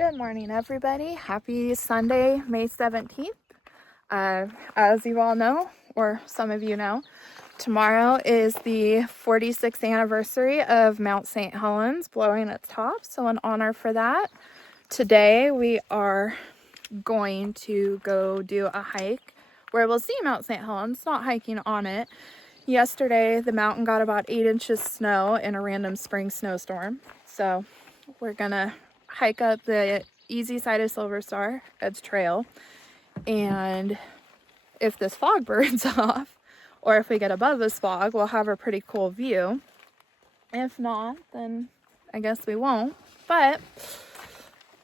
Good morning, everybody. Happy Sunday, May 17th. As you all know, or some of you know, tomorrow is the 46th anniversary of Mount St. Helens blowing its top. So in honor for that, today we are going to go do a hike where we'll see Mount St. Helens, not hiking on it. Yesterday, the mountain got about 8 inches snow in a random spring snowstorm. So we're gonna hike up the easy side of Silver Star, Ed's Trail, and if this fog burns off, or if we get above this fog, we'll have a pretty cool view. If not, then I guess we won't. But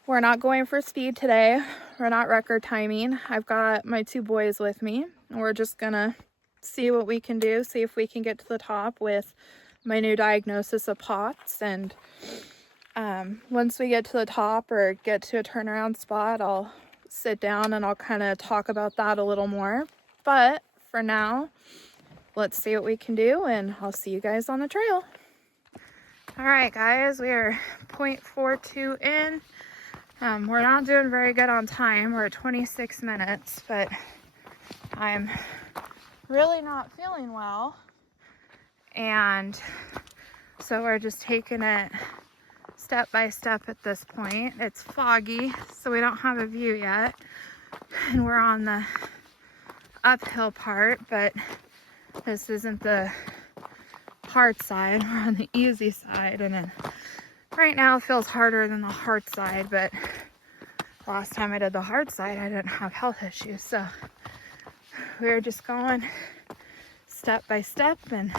we're not going for speed today. We're not record timing. I've got my 2 boys with me. We're just gonna see what we can do, see if we can get to the top with my new diagnosis of POTS. And once we get to the top or get to a turnaround spot, I'll sit down and I'll kind of talk about that a little more. But for now, let's see what we can do, and I'll see you guys on the trail. All right, guys, we are 0.42 in. We're not doing very good on time. We're at 26 minutes, but I'm really not feeling well. And so we're just taking it step by step at this point. It's foggy, so we don't have a view yet. And we're on the uphill part, but this isn't the hard side. We're on the easy side, and then right now it feels harder than the hard side, but last time I did the hard side, I didn't have health issues. So we're just going step by step, and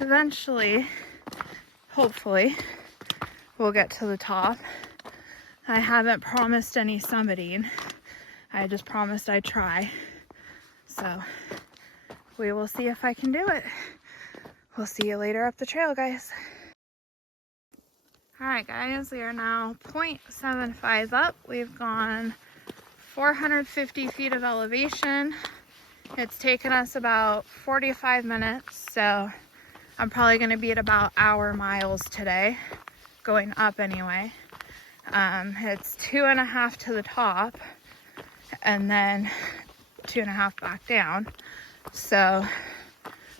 eventually, hopefully, we'll get to the top. I haven't promised any summiting. I just promised I'd try. So we will see if I can do it. We'll see you later up the trail, guys. All right, guys, we are now 0.75 up. We've gone 450 feet of elevation. It's taken us about 45 minutes, so I'm probably going to be at about hour miles today, going up anyway. It's 2.5 to the top, and then 2.5 back down. So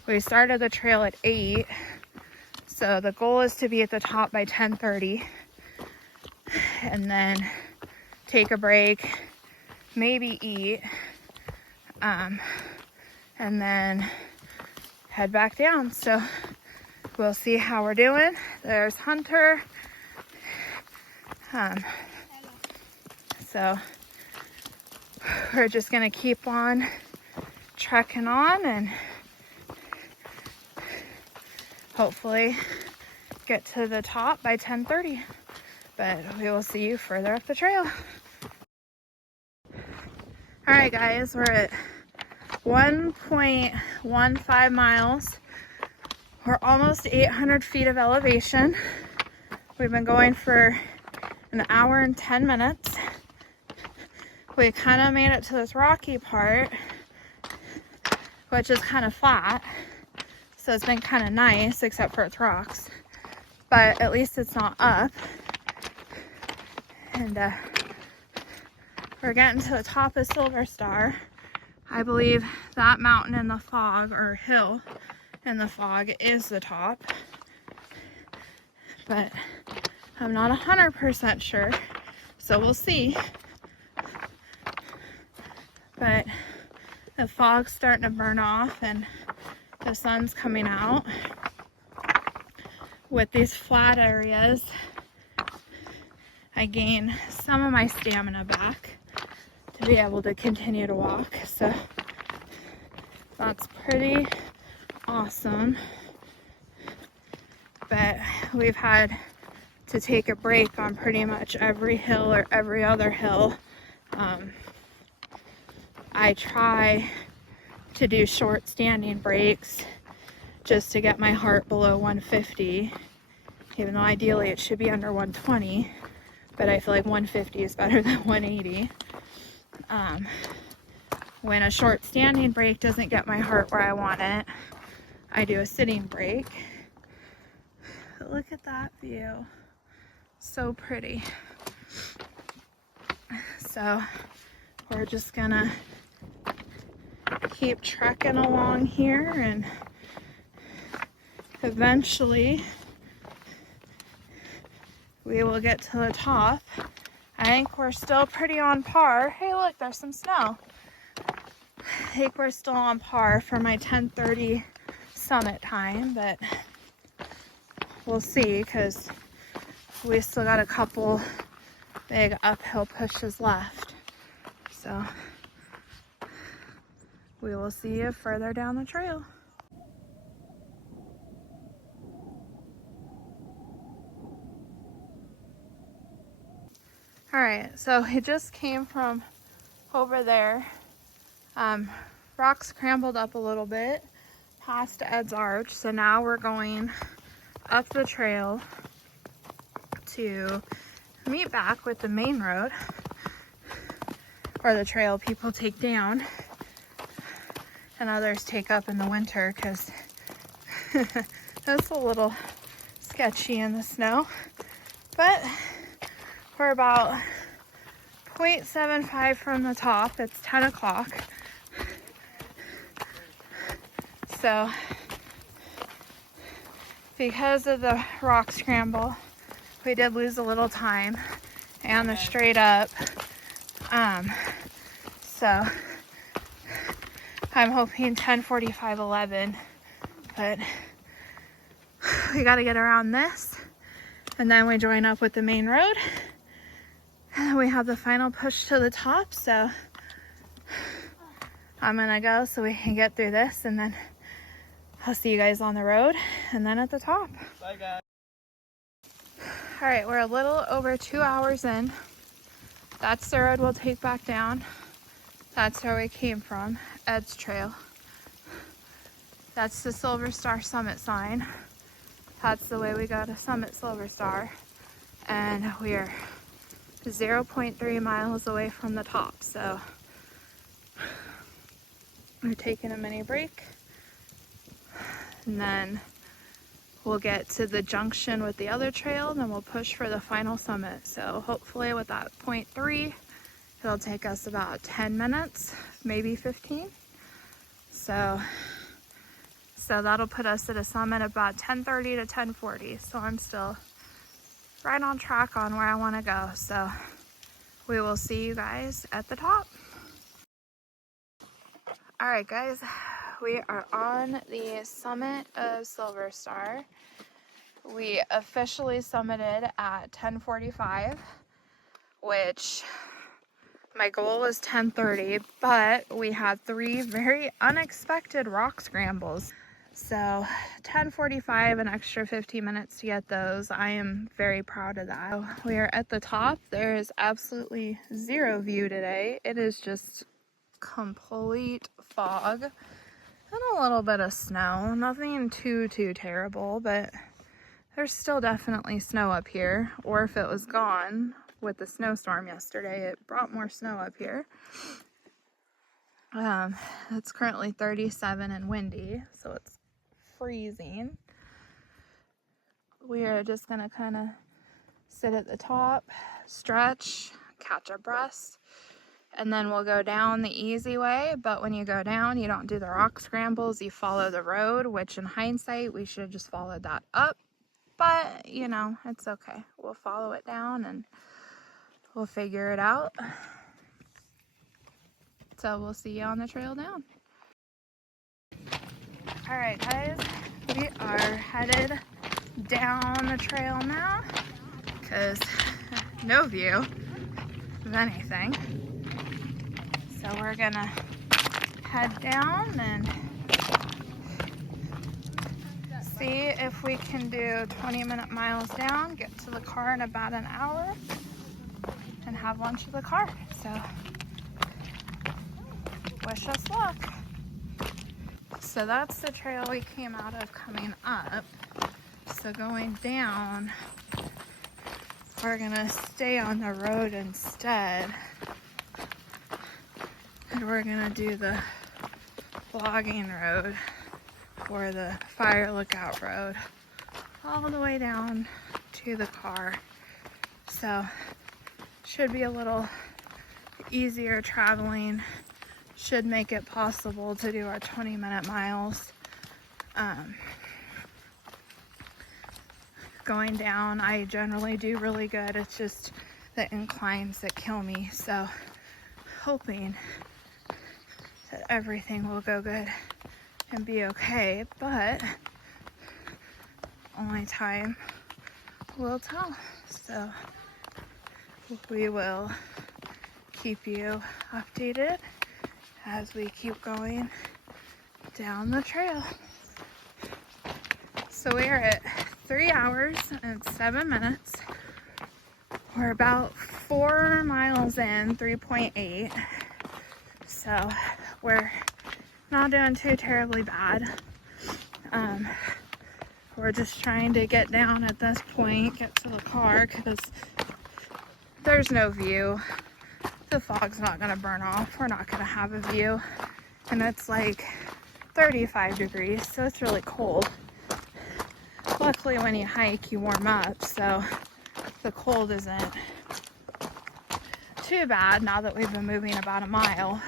we started the trail at 8. So the goal is to be at the top by 10:30, and then take a break, maybe eat, and then head back down. So we'll see how we're doing. There's Hunter. So we're just gonna keep on trekking on and hopefully get to the top by 10:30. But we will see you further up the trail. All right, guys, we're at 1.15 miles. We're almost 800 feet of elevation. We've been going for an hour and 10 minutes. We kind of made it to this rocky part, which is kind of flat. So it's been kind of nice, except for its rocks. But at least it's not up. And we're getting to the top of Silver Star. I believe that mountain in the fog, or hill in the fog, is the top. But I'm not 100% sure, so we'll see. But the fog's starting to burn off and the sun's coming out. With these flat areas, I gain some of my stamina back to be able to continue to walk. So that's pretty awesome. But we've had to take a break on pretty much every hill or every other hill. I try to do short standing breaks just to get my heart below 150, even though ideally it should be under 120, but I feel like 150 is better than 180. When a short standing break doesn't get my heart where I want it, I do a sitting break. But look at that view. So pretty. So we're just gonna keep trekking along here, and eventually we will get to the top. I think we're still pretty on par. Hey, look, there's some snow. I think we're still on par for my 10:30 summit time, but we'll see, because we still got a couple big uphill pushes left. So we will see you further down the trail. All right, so we just came from over there. Rock scrambled up a little bit past Ed's Arch, so now we're going up the trail to meet back with the main road, or the trail people take down and others take up in the winter, because it's a little sketchy in the snow. But we're about 0.75 from the top. It's 10 o'clock. So because of the rock scramble, we did lose a little time and the straight up. So I'm hoping 10:45, 11, but we got to get around this, and then we join up with the main road, and then we have the final push to the top. So I'm gonna go so we can get through this, and then I'll see you guys on the road and then at the top. Bye, guys. All right, we're a little over 2 hours in. That's the road we'll take back down. That's where we came from, Ed's Trail. That's the Silver Star Summit sign. That's the way we go to Summit Silver Star. And we're 0.3 miles away from the top. So we're taking a mini break. And then we'll get to the junction with the other trail, and then we'll push for the final summit. So hopefully with that 0.3, it'll take us about 10 minutes, maybe 15. So that'll put us at a summit about 10:30 to 10:40. So I'm still right on track on where I want to go. So we will see you guys at the top. All right, guys, we are on the summit of Silver Star. We officially summited at 10:45, which my goal was 10:30, but we had 3 very unexpected rock scrambles. So 10:45, an extra 15 minutes to get those. I am very proud of that. We are at the top. There is absolutely zero view today. It is just complete fog and a little bit of snow. Nothing too terrible, but there's still definitely snow up here. Or if it was gone with the snowstorm yesterday, it brought more snow up here. It's currently 37 and windy, so it's freezing. We are just gonna kind of sit at the top, stretch, catch our breath, and then we'll go down the easy way. But when you go down, you don't do the rock scrambles, you follow the road, which in hindsight, we should have just followed that up. But, you know, it's okay. We'll follow it down and we'll figure it out. So we'll see you on the trail down. All right, guys, we are headed down the trail now because no view of anything. So we're gonna head down and see if we can do 20-minute miles down, get to the car in about an hour, and have lunch at the car. So wish us luck. So that's the trail we came out of coming up. So going down, we're gonna stay on the road instead. And we're gonna do the logging road, or the fire lookout road, all the way down to the car. So should be a little easier traveling. Should make it possible to do our 20-minute miles. Going down, I generally do really good. It's just the inclines that kill me. So hoping that everything will go good and be okay, but only time will tell. So we will keep you updated as we keep going down the trail. So we are at 3 hours and 7 minutes. We're about 4 miles in, 3.8. So we're not doing too terribly bad. We're just trying to get down at this point, get to the car, because there's no view. The fog's not gonna burn off. We're not gonna have a view. And it's like 35 degrees, so it's really cold. Luckily when you hike, you warm up, so the cold isn't too bad now that we've been moving about a mile.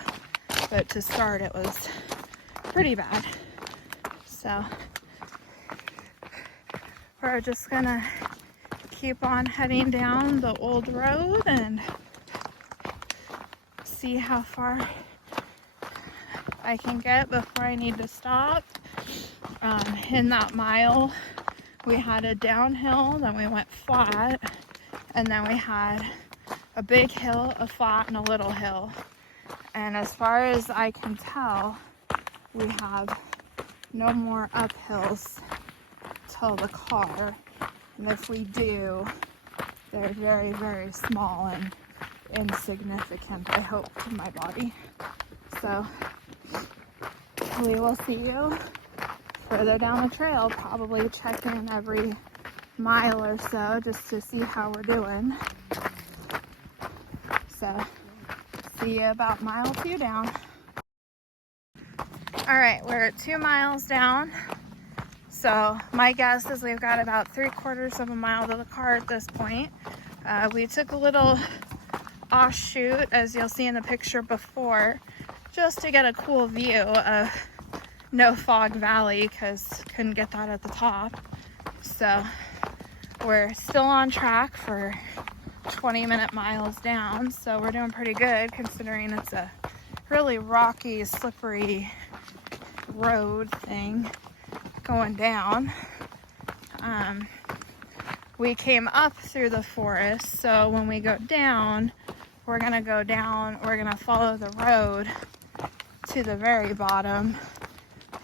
But to start, it was pretty bad. So we're just gonna keep on heading down the old road and see how far I can get before I need to stop. In that mile, we had a downhill, then we went flat, and then we had a big hill, a flat, and a little hill. And as far as I can tell, we have no more uphills till the car. And if we do, they're very, very small and insignificant, I hope, to my body. So we will see you further down the trail, probably check in every mile or so just to see how we're doing. So see you about mile 2 down. All right, we're at 2 miles down. So my guess is we've got about 3/4 of a mile to the car at this point. We took a little offshoot, as you'll see in the picture before, just to get a cool view of No Fog Valley, because couldn't get that at the top. So we're still on track for 20-minute miles down, so we're doing pretty good considering it's a really rocky, slippery road thing going down. We came up through the forest, so when we go down, we're gonna follow the road to the very bottom,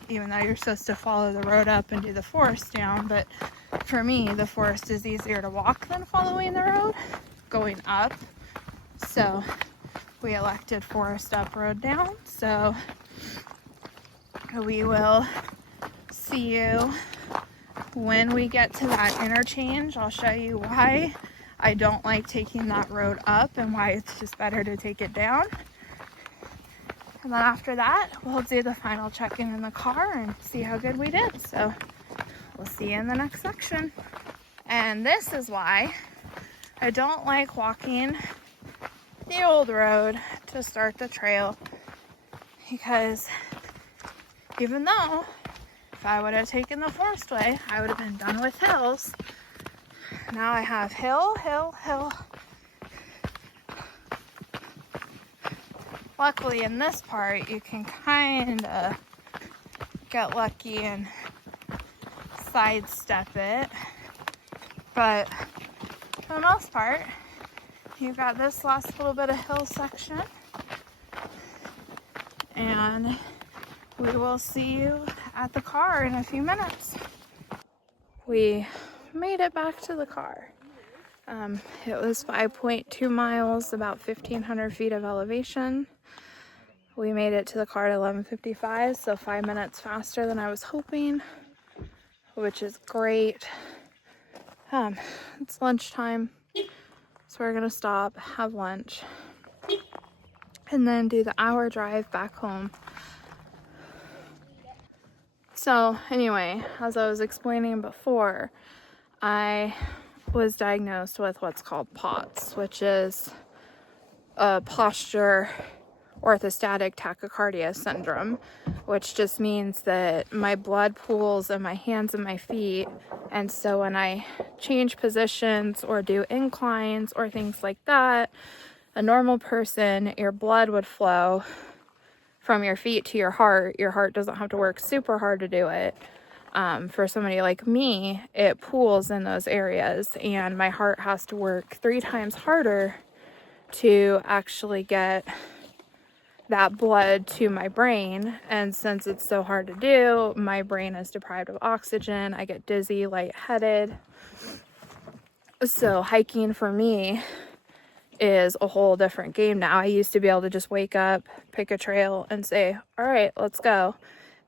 even though you're supposed to follow the road up and do the forest down. But for me, the forest is easier to walk than following the road going up. So we elected forest up, road down. So we will see you when we get to that interchange. I'll show you why I don't like taking that road up and why it's just better to take it down. And then after that, we'll do the final check-in in the car and see how good we did. So we'll see you in the next section. And this is why I don't like walking the old road to start the trail, because even though if I would have taken the forest way, I would have been done with hills. Now I have hill, hill, hill. Luckily in this part, you can kind of get lucky and sidestep it. But for the most part, you've got this last little bit of hill section. And we will see you at the car in a few minutes. We made it back to the car. It was 5.2 miles, about 1,500 feet of elevation. We made it to the car at 11:55, so 5 minutes faster than I was hoping, which is great. It's lunchtime, so we're gonna stop, have lunch, and then do the hour drive back home. So anyway, as I was explaining before, I was diagnosed with what's called POTS, which is a posture orthostatic tachycardia syndrome, which just means that my blood pools in my hands and my feet, and so when I change positions or do inclines or things like that, a normal person, your blood would flow from your feet to your heart. Your heart doesn't have to work super hard to do it. For somebody like me, it pools in those areas, and my heart has to work 3 times harder to actually get that blood to my brain. And since it's so hard to do, my brain is deprived of oxygen. I get dizzy, lightheaded. So hiking for me is a whole different game now. I used to be able to just wake up, pick a trail, and say, all right, let's go.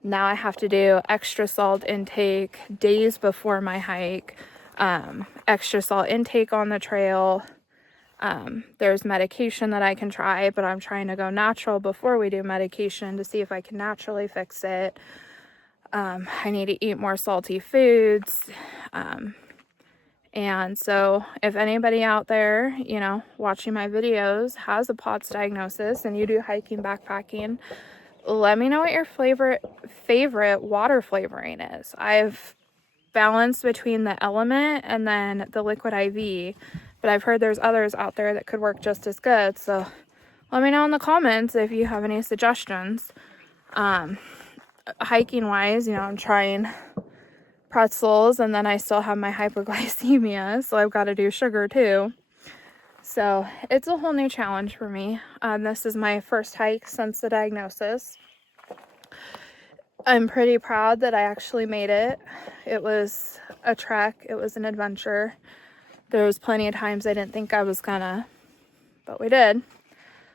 Now I have to do extra salt intake days before my hike, extra salt intake on the trail. There's medication that I can try, but I'm trying to go natural before we do medication to see if I can naturally fix it. I need to eat more salty foods. And so if anybody out there, you know, watching my videos has a POTS diagnosis and you do hiking, backpacking, let me know what your favorite water flavoring is. I've balanced between the Element and then the Liquid IV, but I've heard there's others out there that could work just as good. So let me know in the comments if you have any suggestions. Hiking wise, you know, I'm trying pretzels, and then I still have my hypoglycemia, so I've got to do sugar too. So it's a whole new challenge for me. This is my first hike since the diagnosis. I'm pretty proud that I actually made it. It was a trek. It was an adventure. There was plenty of times I didn't think I was gonna, but we did.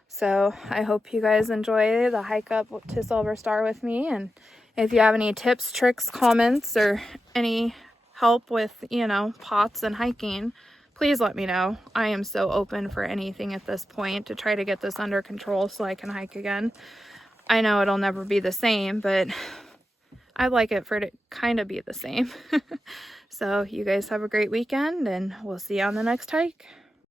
So I hope you guys enjoy the hike up to Silver Star with me. And if you have any tips, tricks, comments, or any help with, you know, POTS and hiking, please let me know. I am so open for anything at this point to try to get this under control so I can hike again. I know it'll never be the same, but I'd like it for it to kind of be the same. So you guys have a great weekend, and we'll see you on the next hike.